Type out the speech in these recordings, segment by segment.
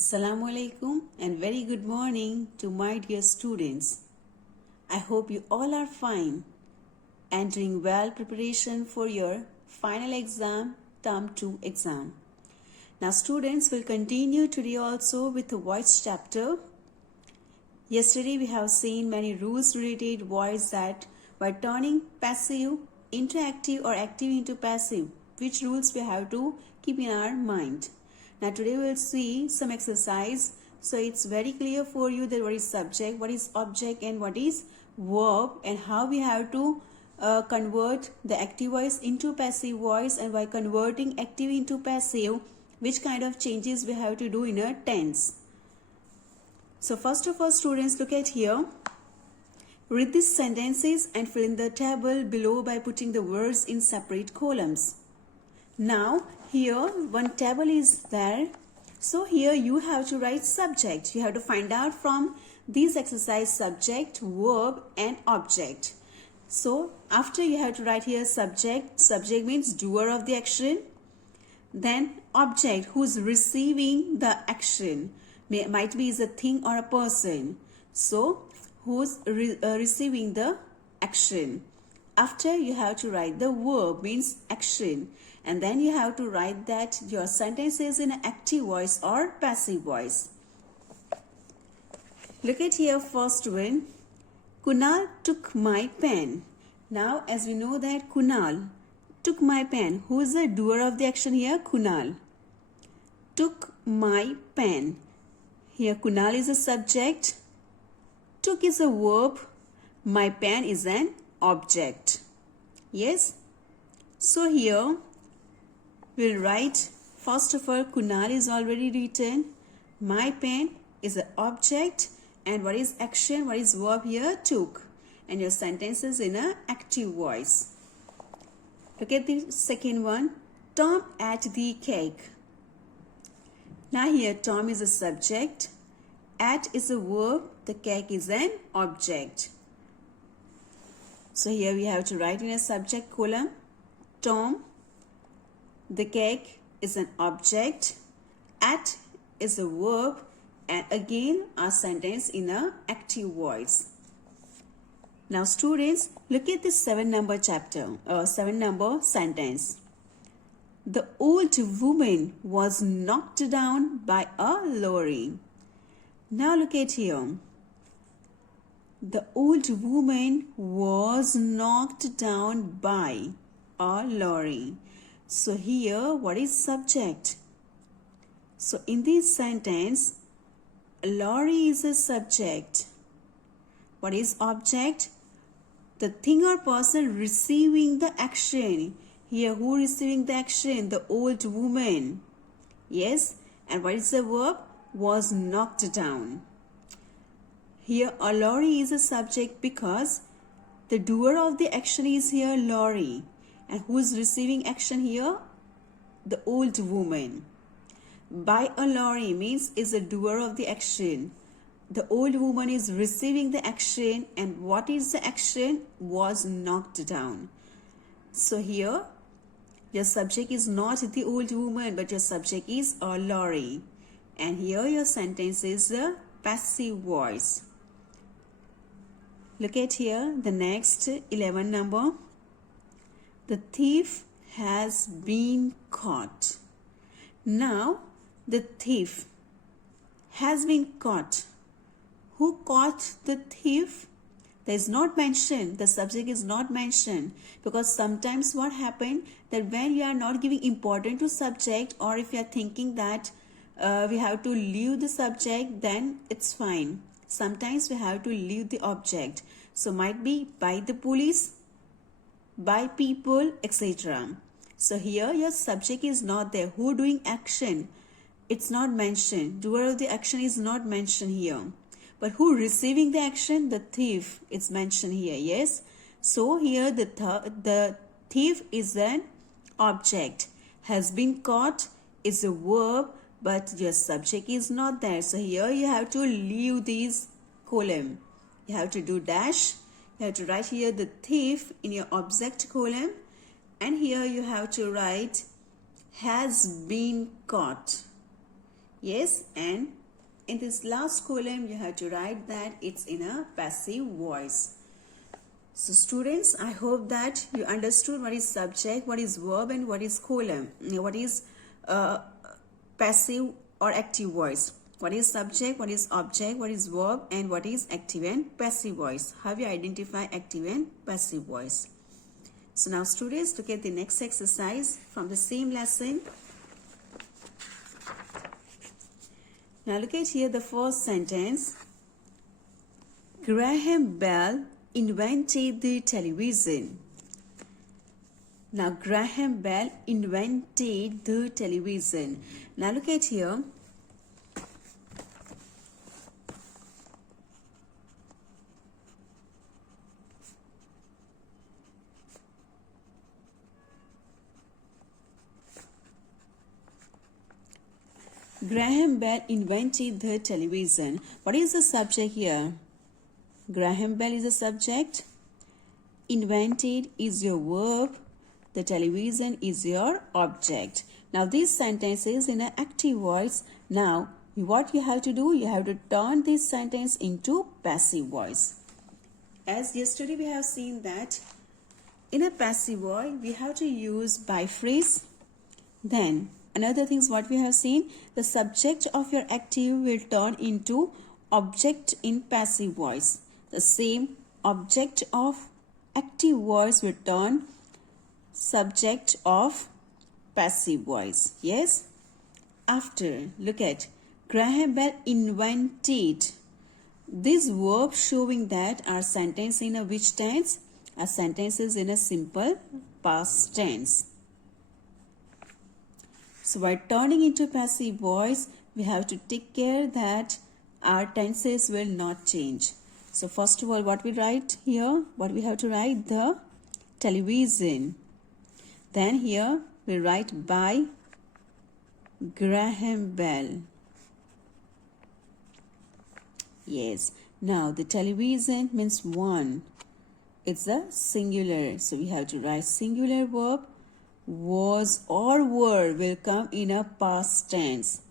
Assalamu alaikum and very good morning to my dear students. I hope you all are fine and doing well preparation for your final exam, term 2 exam. Now students will continue today also with the voice chapter. Yesterday we have seen many rules related voice that by turning passive into active or active into passive, which rules we have to keep in our mind. Now today we will see some exercise, so it's very clear for you that what is subject, what is object and what is verb, and how we have to convert the active voice into passive voice, and by converting active into passive, which kind of changes we have to do in a tense. So first of all students, look at here. Read these sentences and fill in the table below by putting the words in separate columns. Now here one table is there, so here you have to write subject. You have to find out from these exercise subject, verb and object. So after you have to write here subject. Subject means doer of the action. Then object, who's receiving the action, might be is a thing or a person. So who's receiving the action. After you have to write the verb, means action, and then you have to write that your sentence is in active voice or passive voice. Look at here first one. Kunal took my pen. Now as we know that Kunal took my pen. Who is the doer of the action here? Kunal. Took my pen. Here Kunal is a subject. Took is a verb. My pen is an object. Yes. So here we'll write, first of all, Kunal is already written. My pen is an object. And what is action? What is verb here? Took. And your sentence is in an active voice. Look at the second one. Tom ate the cake. Now here Tom is a subject. Ate is a verb. The cake is an object. So here we have to write in a subject column. Tom. The cake is an object. At is a verb. And again our sentence in a active voice. Now students, look at this 7 number sentence. The old woman was knocked down by a lorry. Now look at here. The old woman was knocked down by a lorry. So here what is subject? So in this sentence, lorry is a subject. What is object? The thing or person receiving the action. Here who receiving the action? The old woman. Yes. And what is the verb? Was knocked down. Here a lorry is a subject because the doer of the action is here lorry. And who is receiving action here? The old woman. By a lorry means is a doer of the action. The old woman is receiving the action, and what is the action? Was knocked down. So here your subject is not the old woman, but your subject is a lorry. And here your sentence is the passive voice. Look at here the next 11 number. The thief has been caught. Now the thief has been caught. Who caught the thief? There is not mentioned. The subject is not mentioned, because sometimes what happened that when you are not giving importance to subject, or if you are thinking that we have to leave the subject, then it's fine. Sometimes we have to leave the object. So might be by the police, by people, etc. So here your subject is not there. Who doing action? It's not mentioned. Doer of the action is not mentioned here. But who receiving the action? The thief is mentioned here. Yes. So here the thief is an object. Has been caught is a verb, but your subject is not there. So here you have to leave this column. You have to do dash. You have to write here the thief in your object column. And here you have to write has been caught. Yes, and in this last column you have to write that it's in a passive voice. So students, I hope that you understood what is subject, what is verb, and what is column. What is passive or active voice. What is subject, what is object, what is verb, and what is active and passive voice. How you identify active and passive voice. So now students, look at the next exercise from the same lesson. Now look at here the first sentence. Graham Bell invented the television. Now Graham Bell invented the television. Now look at here. Graham Bell invented the television. What is the subject here? Graham Bell is the subject. Invented is your verb. The television is your object. Now this sentence is in an active voice. Now what you have to do? You have to turn this sentence into passive voice. As yesterday we have seen that in a passive voice we have to use by phrase. Then another thing is what we have seen, the subject of your active will turn into object in passive voice. The same object of active voice will turn subject of passive voice. Yes? After, look at Graham Bell invented. This verb showing that our sentence in a which tense? Our sentence is in a simple past tense. So by turning into passive voice, we have to take care that our tenses will not change. So first of all, what we write here? What we have to write? The television. Then here we write by Graham Bell. Yes. Now the television means one. It's a singular. So we have to write singular verb. Was or were will come in a past tense.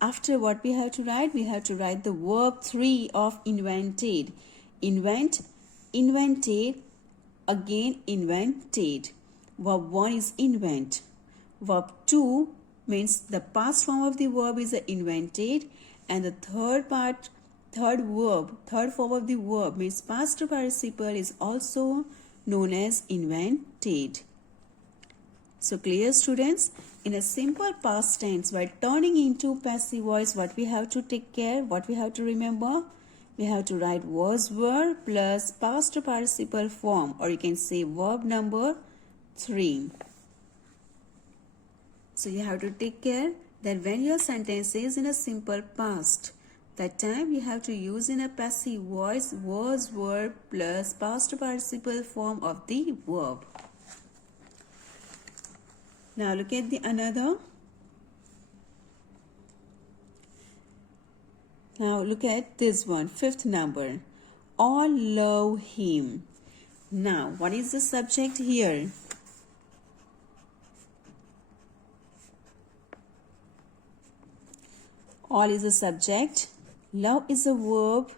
After what we have to write? We have to write the verb 3 of invented. Invent, invented, again invented. Verb 1 is invent. Verb 2 means the past form of the verb is invented, and the third form of the verb means past participle is also known as invented. So clear students? In a simple past tense, by turning into passive voice, what we have to take care, what we have to remember? We have to write was, were plus past participle form, or you can say verb number 3. So you have to take care that when your sentence is in a simple past, that time you have to use in a passive voice was, were plus past participle form of the verb. Now look at the another. Now look at this one, 5th number. All love him. Now what is the subject here? All is a subject. Love is a verb.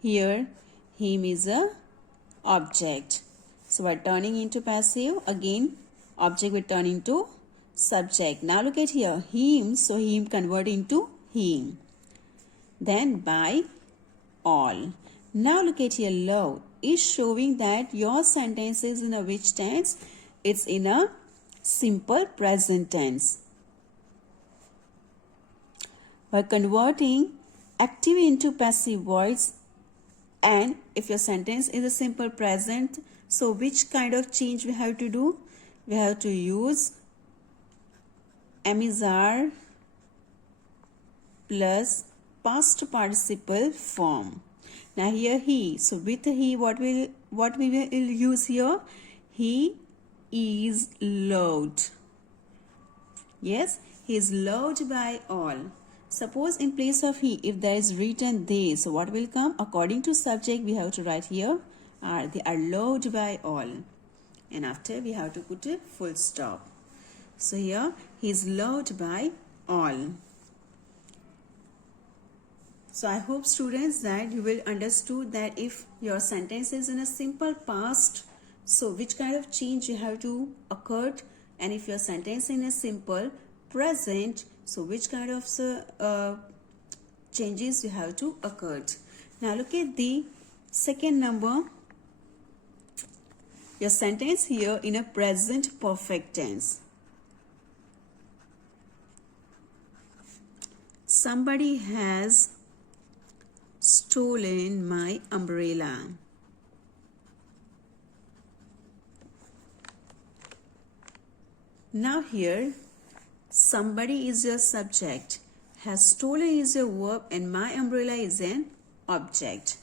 Here him is a object. So by turning into passive, again object will turn into subject. Now look at here, him, so him convert into him. Then by all. Now look at here, love is showing that your sentence is in a which tense? It's in a simple present tense. By converting active into passive voice, and if your sentence is a simple present, so which kind of change we have to do? We have to use amizar plus past participle form. Now here he, so with he what we will use here? He is loved. Yes, he is loved by all. Suppose in place of he, if there is written they, so what will come? According to subject, we have to write here they are loved by all. And after we have to put a full stop. So here he is loved by all. So I hope students that you will understood that if your sentence is in a simple past, so which kind of change you have to occur, and if your sentence in a simple present, so which kind of changes you have to occur. Now look at the second number. Your sentence here in a present perfect tense. Somebody has stolen my umbrella. Now here, somebody is your subject, has stolen is your verb, and my umbrella is an object.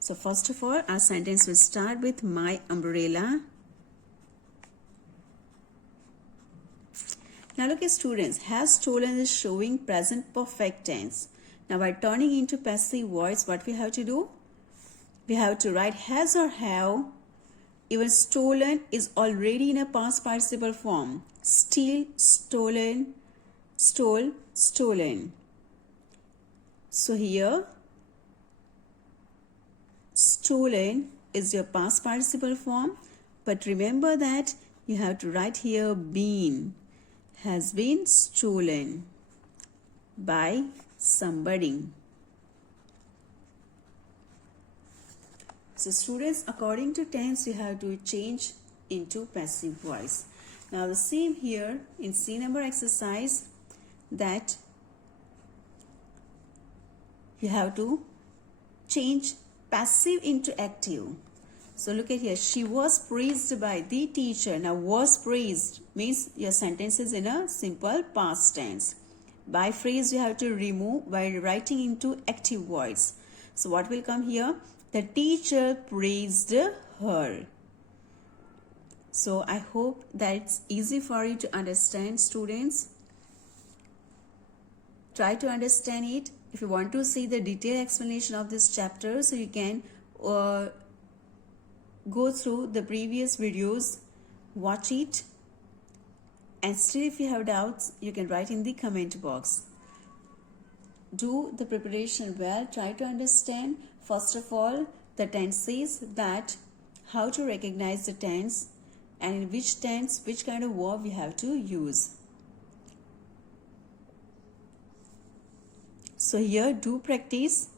So first of all, our sentence will start with my umbrella. Now look at students, has stolen is showing present perfect tense. Now by turning into passive voice, what we have to do? We have to write has or have. Even stolen is already in a past participle form. Steal, stolen, stole, stolen. So here, stolen is your past participle form. But remember that you have to write here been. Has been stolen by somebody. So students, according to tense, you have to change into passive voice. Now the same here in C number exercise, that you have to change passive into active. So look at here, she was praised by the teacher. Now was praised means your sentence is in a simple past tense. By phrase you have to remove by writing into active voice. So what will come here? The teacher praised her. So I hope that it's easy for you to understand, students. Try to understand it. If you want to see the detailed explanation of this chapter, so you can go through the previous videos, watch it, and still if you have doubts, you can write in the comment box. Do the preparation well. Try to understand first of all the tenses, that how to recognize the tense, and in which tense which kind of verb we have to use. So here do practice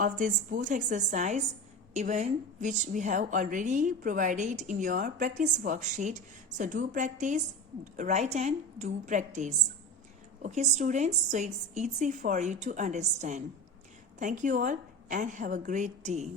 of this both exercise, even which we have already provided in your practice worksheet. So do practice, write and do practice. Okay students, so it's easy for you to understand. Thank you all and have a great day.